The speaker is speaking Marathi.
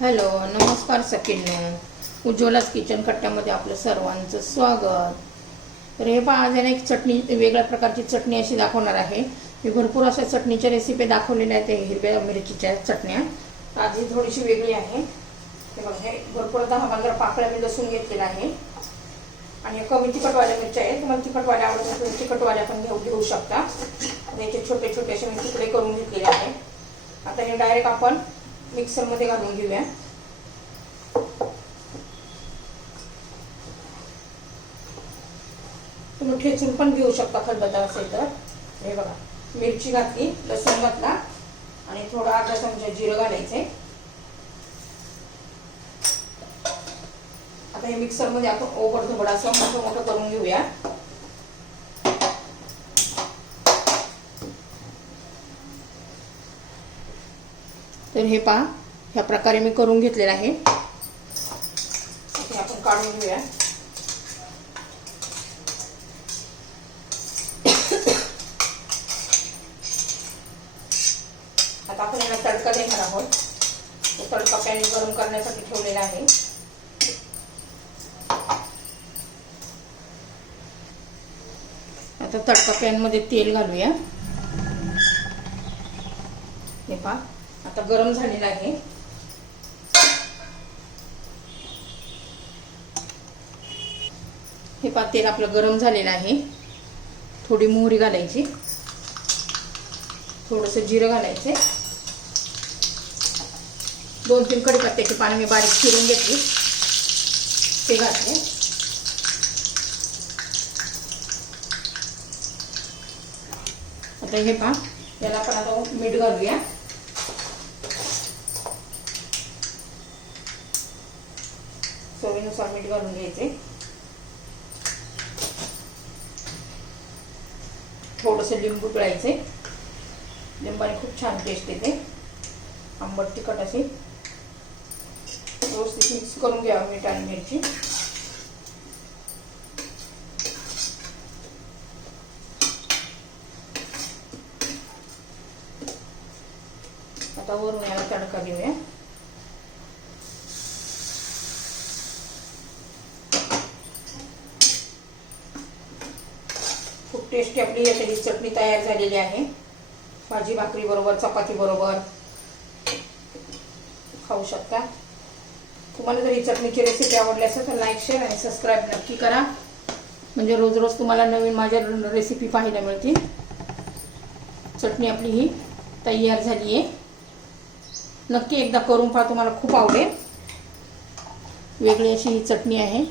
हॅलो नमस्कार सकिन्नो उज्ज्वलाच किचन कट्ट्यामध्ये आपलं सर्वांचं स्वागत. तर हे पहा आज आहे एक चटणी वेगळ्या प्रकारची चटणी अशी दाखवणार आहे. मी भरपूर अशा चटणीच्या रेसिपी दाखवलेल्या आहेत हिरव्या मिरचीच्या चटण्या. तर आज ही थोडीशी वेगळी आहे. हे बघा हे भरपूर दहा पंधरा पाकळ्या मी लसून घेतलेला आहे. आणि कमी तिखटवाल्या मिरच्या आहेत. तुम्हाला तिखटवाल्या आवडत असेल तिखटवाल्या पण घेऊ घेऊ शकता. याचे छोटे छोटे असे मी तुकडे करून घेतलेले आहे आता हे डायरेक्ट आपण मिक्सरमध्ये घालून घेऊया. तुम्ही ठेचून पण घेऊ शकता खलबत्ता असेल तर. हे बघा मिरची घातली लसूण घातला आणि थोडा अर्धा चमचा जिरं घालायचे. आता हे मिक्सरमध्ये आपण ओबड धोबड असं मोठं मोठं करून घेऊया. तर हे पहा ह्या प्रकारे मी करून घेतलेलं आहे. हे आपण काढून घेऊया. आता आपण याला तडका देणार आहोत. तो तडका पॅन गरम करण्यासाठी ठेवलेला आहे. आता तडका पॅनमध्ये तेल घालूया. हे पहा. आता गरम झालेला आहे. हे पातेल आपलं गरम झालेलं आहे. थोडी मोहरी घालायची. थोडंसं जिरं घालायचे. दोन तीन कडीपत्त्याची पाणी मी बारीक चिरून घेतली. ते घातले. आता हे पा याला आपण आता मीठ घालूया. चवीनुसार मीठ घालून घ्यायचे. थोडंसं लिंबू पिळायचे. लिंबाने खूप छान टेस्ट येते. आंबट तिखट असे. व्यवस्थित मिक्स करून घ्यावं मीठ आणि मिरची. आता वरून याला तडका देऊया. खूप टेस्टी आपली याची चटणी तयार झालेली आहे. भाजी भाकरी बरोबर चपाती बरोबर. खाऊ शकता. तुम्हाला जर ही चटणीची रेसिपी आवडली असेल तर लाईक शेअर आणि सबस्क्राईब नक्की करा. म्हणजे रोज रोज तुम्हाला नवीन माझ्या रेसिपी पाहायला मिळतील. चटणी आपली ही तयार झाली आहे नक्की एकदा करून पहा तुम्हाला खूप आवडेल. वेगळी अशी ही चटणी आहे.